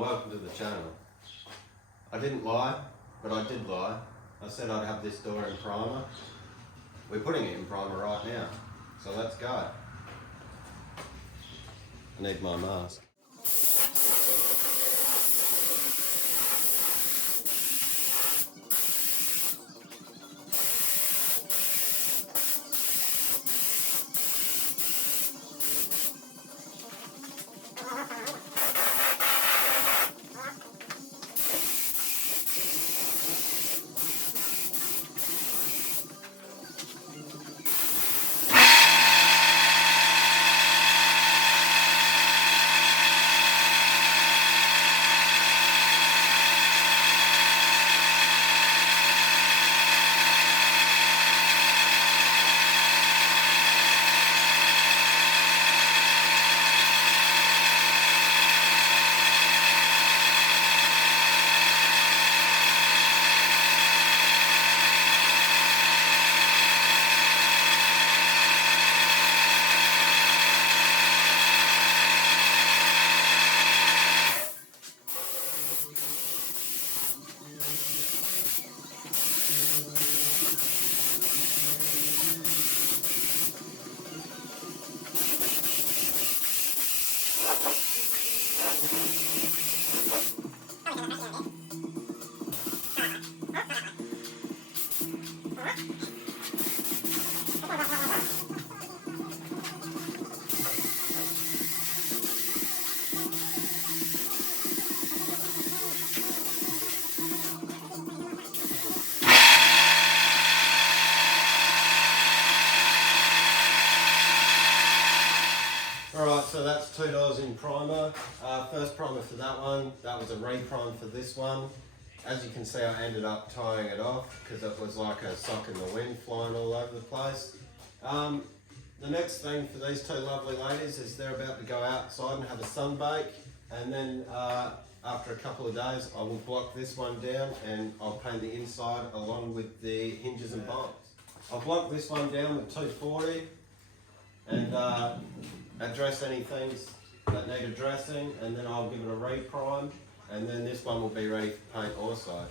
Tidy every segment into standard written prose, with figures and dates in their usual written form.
welcome to the channel. I didn't lie, but I did lie. I said I'd have this door in primer. We're putting it in primer right now, so let's go. I need my mask. Alright, so that's $2 in primer. First primer for that one, that was a re-prime for this one. As you can see, I ended up tying it off because it was like a sock in the wind flying all over the place. The next thing for these two lovely ladies is they're about to go outside and have a sunbake, and then after a couple of days I will block this one down and I'll paint the inside along with the hinges and bolts. I'll block this one down with 240 and address any things that need addressing, and then I'll give it a re-prime, and then this one will be ready for paint also.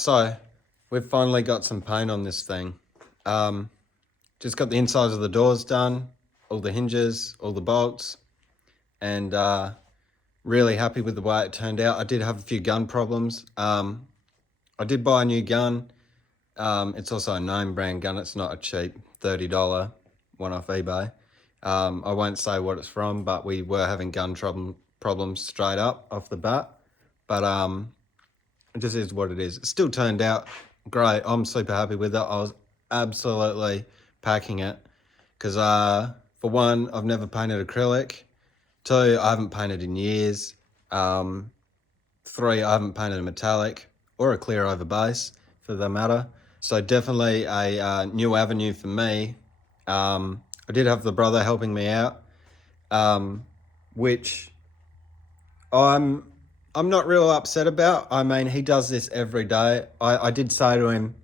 so we've finally got some paint on this thing. Just got the insides of the doors done, all the hinges, all the bolts, and really happy with the way it turned out. I did have a few gun problems. I did buy a new gun. It's also a name brand gun. It's not a cheap $30 one off eBay. I won't say what it's from, but we were having gun problems straight up off the bat. But it just is what it is. It still turned out great. I'm super happy with it. I was absolutely packing it because for one, I've never painted acrylic. 2, I haven't painted in years. 3, I haven't painted a metallic or a clear over base for that matter. So definitely a new avenue for me. I did have the brother helping me out, which I'm not real upset about. I mean, he does this every day. I did say to him,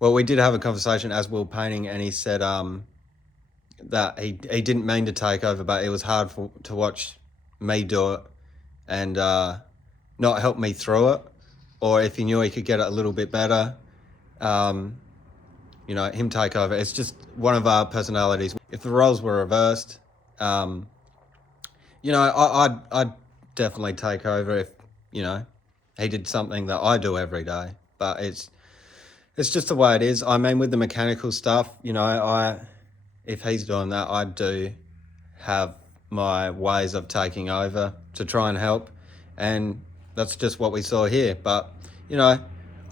well, we did have a conversation as we were painting, and he said that he didn't mean to take over, but it was hard to watch me do it and not help me through it. Or if he knew he could get it a little bit better, you know, him take over. It's just one of our personalities. If the roles were reversed, you know, I'd definitely take over if, you know, he did something that I do every day. But it's just the way it is. I mean, with the mechanical stuff, you know, if he's doing that, I do have my ways of taking over to try and help. And that's just what we saw here. But, you know,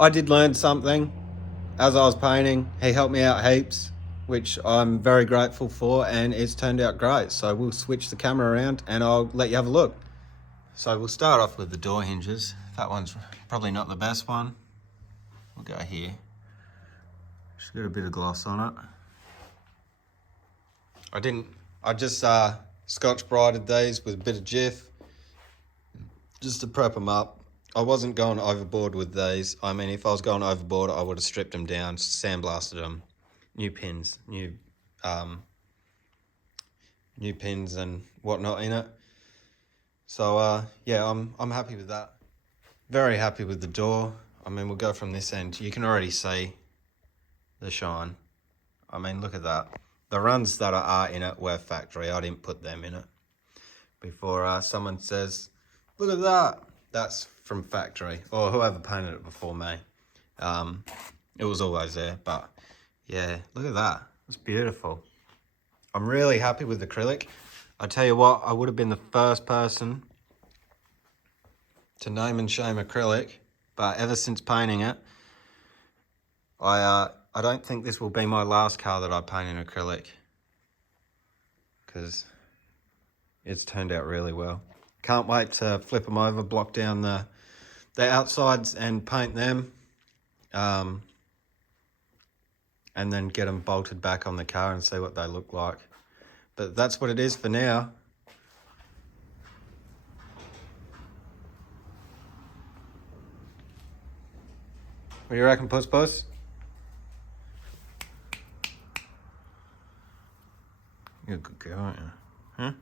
I did learn something as I was painting. He helped me out heaps, which I'm very grateful for, and it's turned out great. So we'll switch the camera around and I'll let you have a look. So we'll start off with the door hinges. That one's probably not the best one. We'll go here. Just got a bit of gloss on it. I just Scotch Brighted these with a bit of Jif just to prep them up. I wasn't going overboard with these. I mean, if I was going overboard, I would have stripped them down, sandblasted them, new pins, new pins and whatnot in it. So yeah, I'm happy with that. Very happy with the door. I mean, we'll go from this end. You can already see the shine. I mean, look at that. The runs that are in it were factory. I didn't put them in it. Before someone says, look at that. That's from factory, or whoever painted it before me. It was always there, but yeah, look at that. It's beautiful. I'm really happy with acrylic. I tell you what, I would have been the first person to name and shame acrylic, but ever since painting it, I don't think this will be my last car that I paint in acrylic, because it's turned out really well. Can't wait to flip them over, block down the outsides and paint them, and then get them bolted back on the car and see what they look like. But that's what it is for now. What do you reckon, Puss? You're a good girl, aren't you? Huh?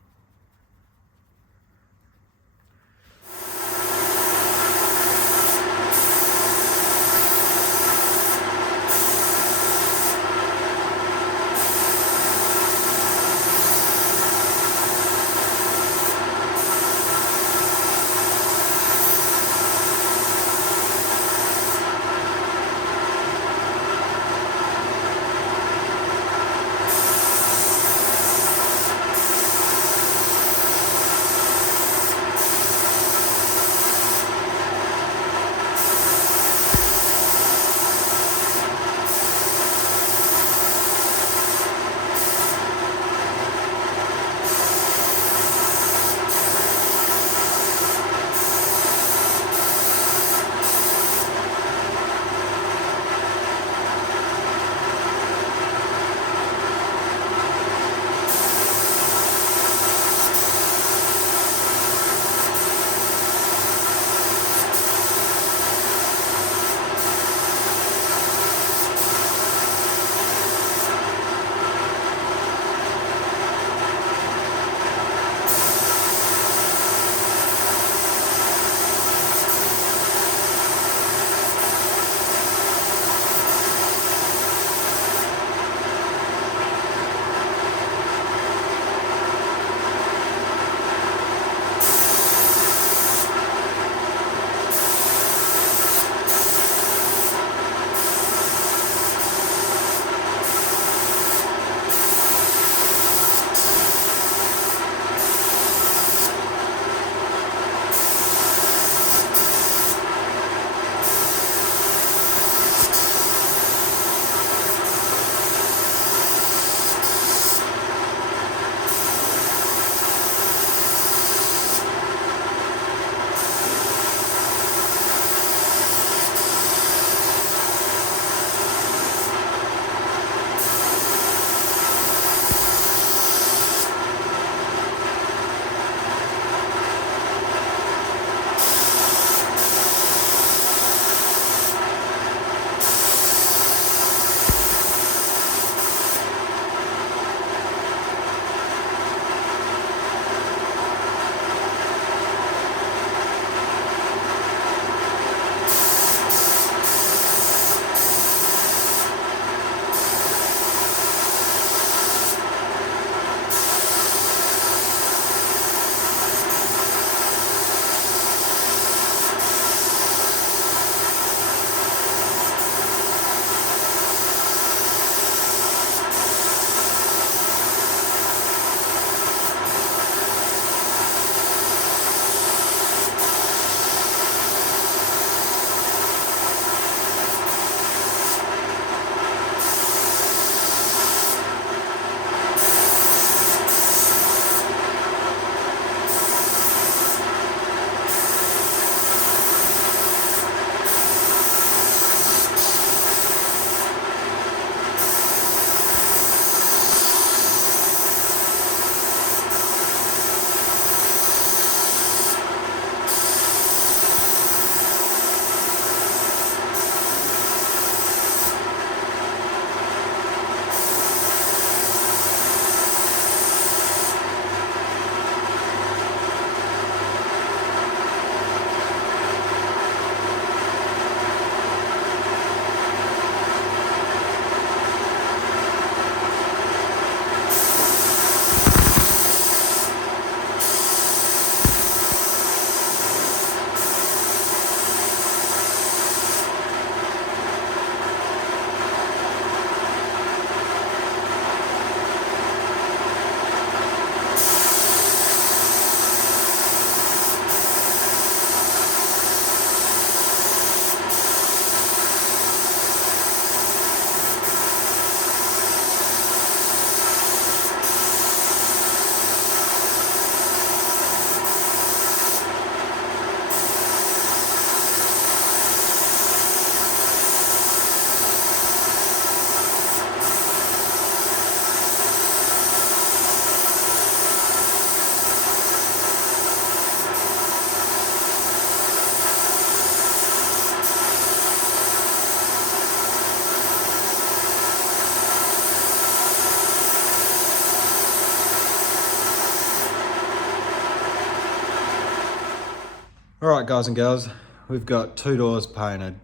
Alright guys and girls, we've got 2 doors painted.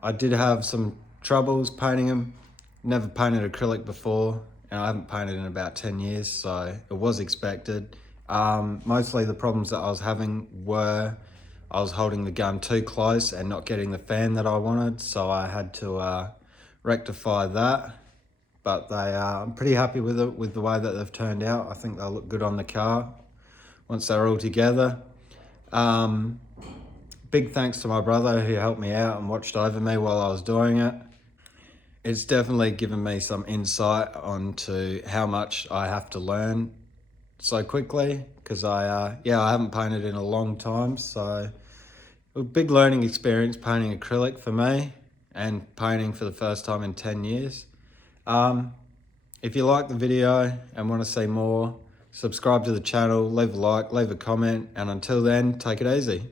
I did have some troubles painting them. Never painted acrylic before, and I haven't painted in about 10 years, so it was expected. Mostly the problems that I was having were I was holding the gun too close and not getting the fan that I wanted, so I had to rectify that. But I'm pretty happy with it, with the way that they've turned out. I think they'll look good on the car once they're all together. Big thanks to my brother who helped me out and watched over me while I was doing it. It's definitely given me some insight onto how much I have to learn so quickly, because I haven't painted in a long time, so a big learning experience painting acrylic for me, and painting for the first time in 10 years. If you like the video and want to see more, subscribe to the channel, leave a like, leave a comment, and until then, take it easy.